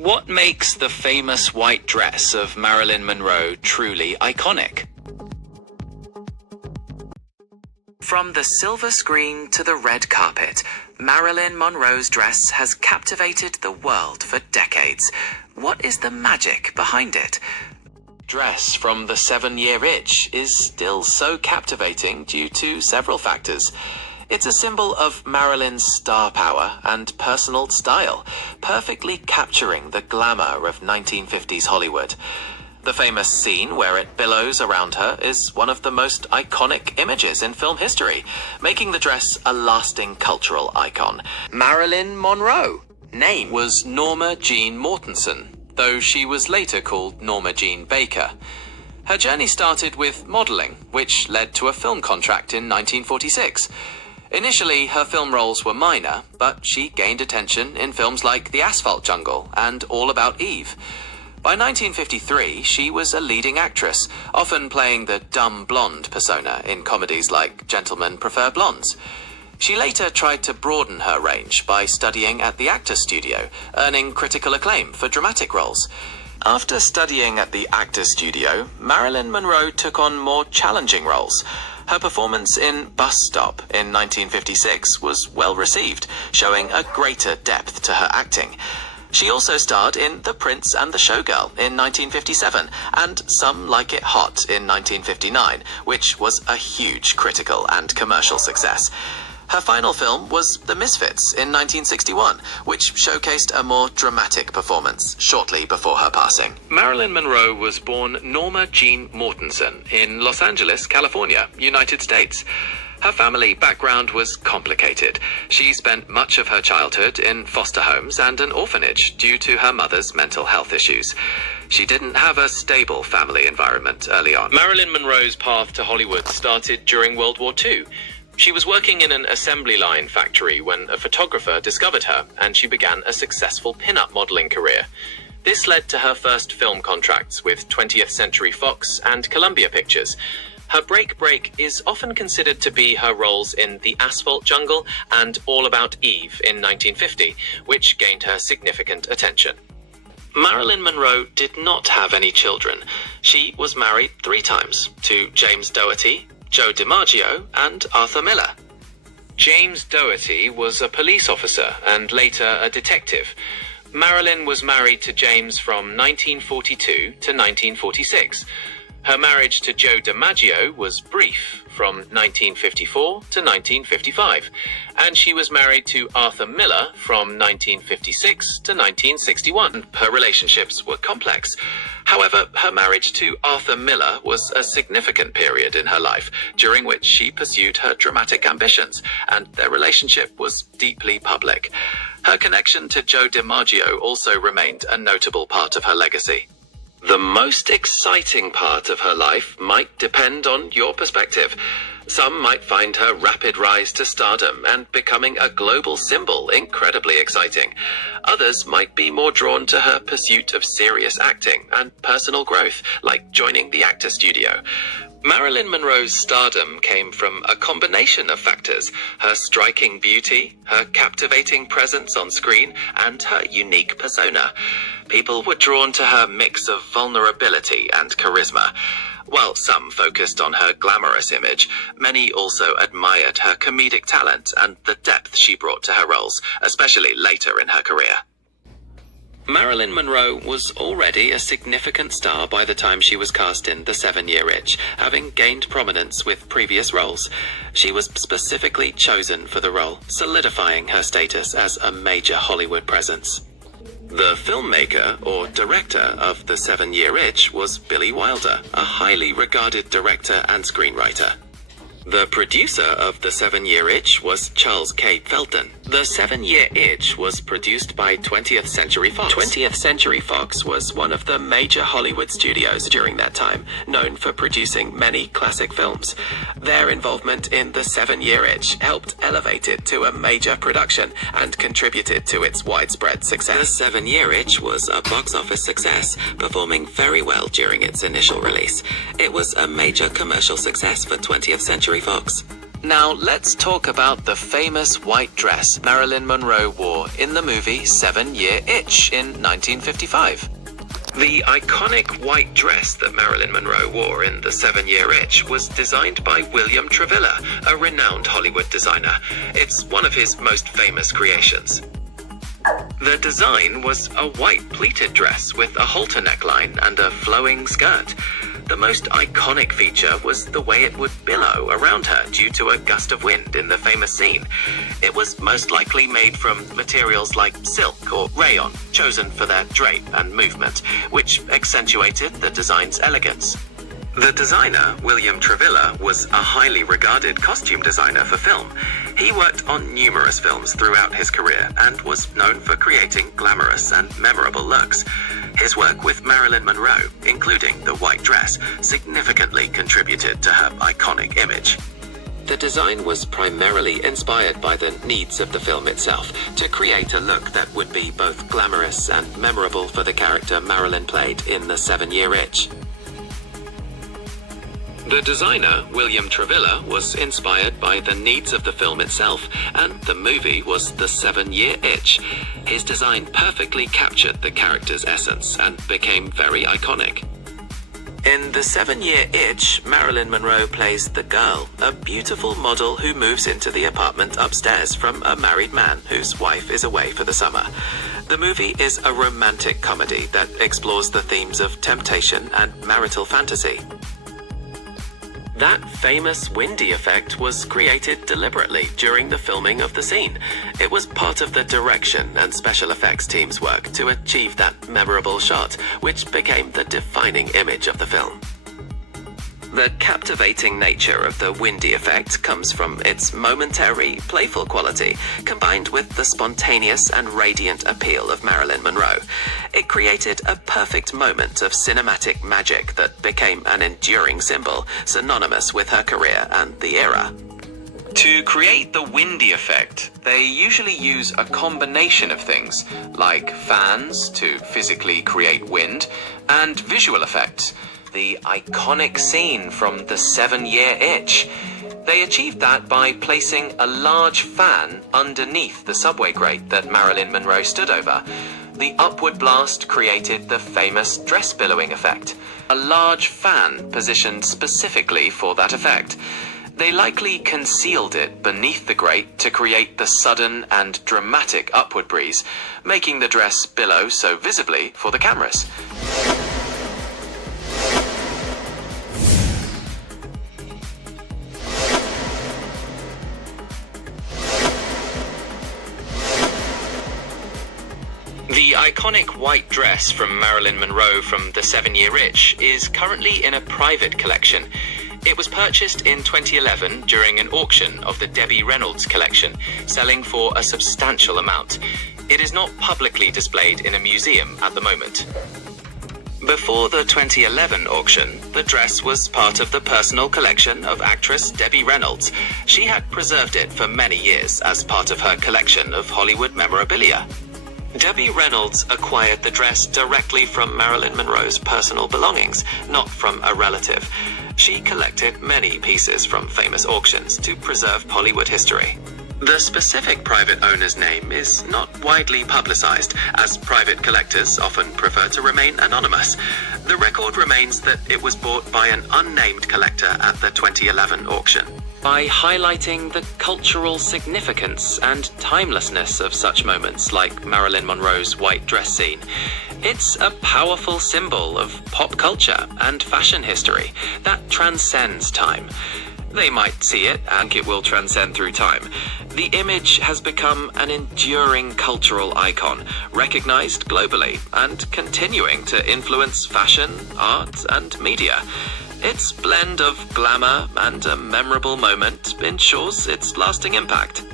What makes the famous white dress of Marilyn Monroe truly iconic? From the silver screen to the red carpet, Marilyn Monroe's dress has captivated the world for decades. What is the magic behind it? Dress from the 7-Year Itch is still so captivating due to several factors. It's a symbol of Marilyn's star power and personal style, perfectly capturing the glamour of 1950s Hollywood. The famous scene where it billows around her is one of the most iconic images in film history, making the dress a lasting cultural icon. Marilyn Monroe, name was Norma Jean Mortensen, though she was later called Norma Jean Baker. Her journey started with modeling, which led to a film contract in 1946. Initially, her film roles were minor, but she gained attention in films like The Asphalt Jungle and All About Eve. By 1953, she was a leading actress, often playing the dumb blonde persona in comedies like Gentlemen Prefer Blondes. She later tried to broaden her range by studying at the Actors Studio, earning critical acclaim for dramatic roles. After studying at the Actors Studio, Marilyn Monroe took on more challenging roles. Her performance in Bus Stop in 1956 was well received, showing a greater depth to her acting. She also starred in The Prince and the Showgirl in 1957 and Some Like It Hot in 1959, which was a huge critical and commercial success. Her final film was The Misfits in 1961, which showcased a more dramatic performance shortly before her passing. Marilyn Monroe was born Norma Jean Mortensen in Los Angeles, California, United States. Her family background was complicated. She spent much of her childhood in foster homes and an orphanage due to her mother's mental health issues. She didn't have a stable family environment early on. Marilyn Monroe's path to Hollywood started during World War II. She was working in an assembly line factory when a photographer discovered her, and she began a successful pin-up modeling career. This led to her first film contracts with 20th Century Fox and Columbia Pictures. Her break is often considered to be her roles in The Asphalt Jungle and All About Eve in 1950, which gained her significant attention. Marilyn Monroe did not have any children. She was married 3 times, to James Dougherty, Joe DiMaggio, and Arthur Miller. James Dougherty was a police officer and later a detective. Marilyn was married to James from 1942 to 1946. Her marriage to Joe DiMaggio was brief, from 1954 to 1955, and she was married to Arthur Miller from 1956 to 1961. Her relationships were complex. However, her marriage to Arthur Miller was a significant period in her life, during which she pursued her dramatic ambitions, and their relationship was deeply public. Her connection to Joe DiMaggio also remained a notable part of her legacy. The most exciting part of her life might depend on your perspective. Some might find her rapid rise to stardom and becoming a global symbol incredibly exciting. Others might be more drawn to her pursuit of serious acting and personal growth, like joining the Actors Studio. Marilyn Monroe's stardom came from a combination of factors: her striking beauty, her captivating presence on screen, and her unique persona. People were drawn to her mix of vulnerability and charisma. While some focused on her glamorous image, many also admired her comedic talent and the depth she brought to her roles, especially later in her career. Marilyn Monroe was already a significant star by the time she was cast in The 7-Year Itch, having gained prominence with previous roles. She was specifically chosen for the role, solidifying her status as a major Hollywood presence. The filmmaker or director of The 7-Year Itch was Billy Wilder, a highly regarded director and screenwriter. The producer of The 7-Year Itch was Charles K. Felton. The 7-Year Itch was produced by 20th Century Fox. 20th Century Fox was one of the major Hollywood studios during that time, known for producing many classic films. Their involvement in The 7-Year Itch helped elevate it to a major production and contributed to its widespread success. The 7-Year Itch was a box office success, performing very well during its initial release. It was a major commercial success for 20th Century Fox. Now let's talk about the famous white dress Marilyn Monroe wore in the movie 7-Year Itch in 1955. The iconic white dress that Marilyn Monroe wore in the 7-Year Itch was designed by William Travilla, a renowned Hollywood designer. It's one of his most famous creations. The design was a white pleated dress with a halter neckline and a flowing skirt. The most iconic feature was the way it would billow around her due to a gust of wind in the famous scene. It was most likely made from materials like silk or rayon, chosen for their drape and movement, which accentuated the design's elegance. The designer, William Travilla, was a highly regarded costume designer for film. He worked on numerous films throughout his career and was known for creating glamorous and memorable looks. His work with Marilyn Monroe, including the white dress, significantly contributed to her iconic image. The design was primarily inspired by the needs of the film itself, to create a look that would be both glamorous and memorable for the character Marilyn played in the 7-Year Itch. The designer, William Travilla, was inspired by the needs of the film itself, and the movie was the 7-Year Itch. His design perfectly captured the character's essence and became very iconic. In the 7-Year Itch, Marilyn Monroe plays the girl, a beautiful model who moves into the apartment upstairs from a married man whose wife is away for the summer. The movie is a romantic comedy that explores the themes of temptation and marital fantasy. That famous windy effect was created deliberately during the filming of the scene. It was part of the direction and special effects team's work to achieve that memorable shot, which became the defining image of the film. The captivating nature of the windy effect comes from its momentary, playful quality, combined with the spontaneous and radiant appeal of Marilyn Monroe. It created a perfect moment of cinematic magic that became an enduring symbol, synonymous with her career and the era. To create the windy effect, they usually use a combination of things, like fans to physically create wind, and visual effects. The iconic scene from the 7-Year Itch. They achieved that by placing a large fan underneath the subway grate that Marilyn Monroe stood over. The upward blast created the famous dress billowing effect, a large fan positioned specifically for that effect. They likely concealed it beneath the grate to create the sudden and dramatic upward breeze, making the dress billow so visibly for the cameras. The iconic white dress from Marilyn Monroe from the 7-Year Itch is currently in a private collection. It was purchased in 2011 during an auction of the Debbie Reynolds collection, selling for a substantial amount. It is not publicly displayed in a museum at the moment. Before the 2011 auction, the dress was part of the personal collection of actress Debbie Reynolds. She had preserved it for many years as part of her collection of Hollywood memorabilia. Debbie Reynolds acquired the dress directly from Marilyn Monroe's personal belongings, not from a relative. She collected many pieces from famous auctions to preserve Hollywood history. The specific private owner's name is not widely publicized, as private collectors often prefer to remain anonymous. The record remains that it was bought by an unnamed collector at the 2011 auction. By highlighting the cultural significance and timelessness of such moments like Marilyn Monroe's white dress scene, it's a powerful symbol of pop culture and fashion history that transcends time. They might see it and it will transcend through time. The image has become an enduring cultural icon, recognized globally and continuing to influence fashion, art, and media. Its blend of glamour and a memorable moment ensures its lasting impact.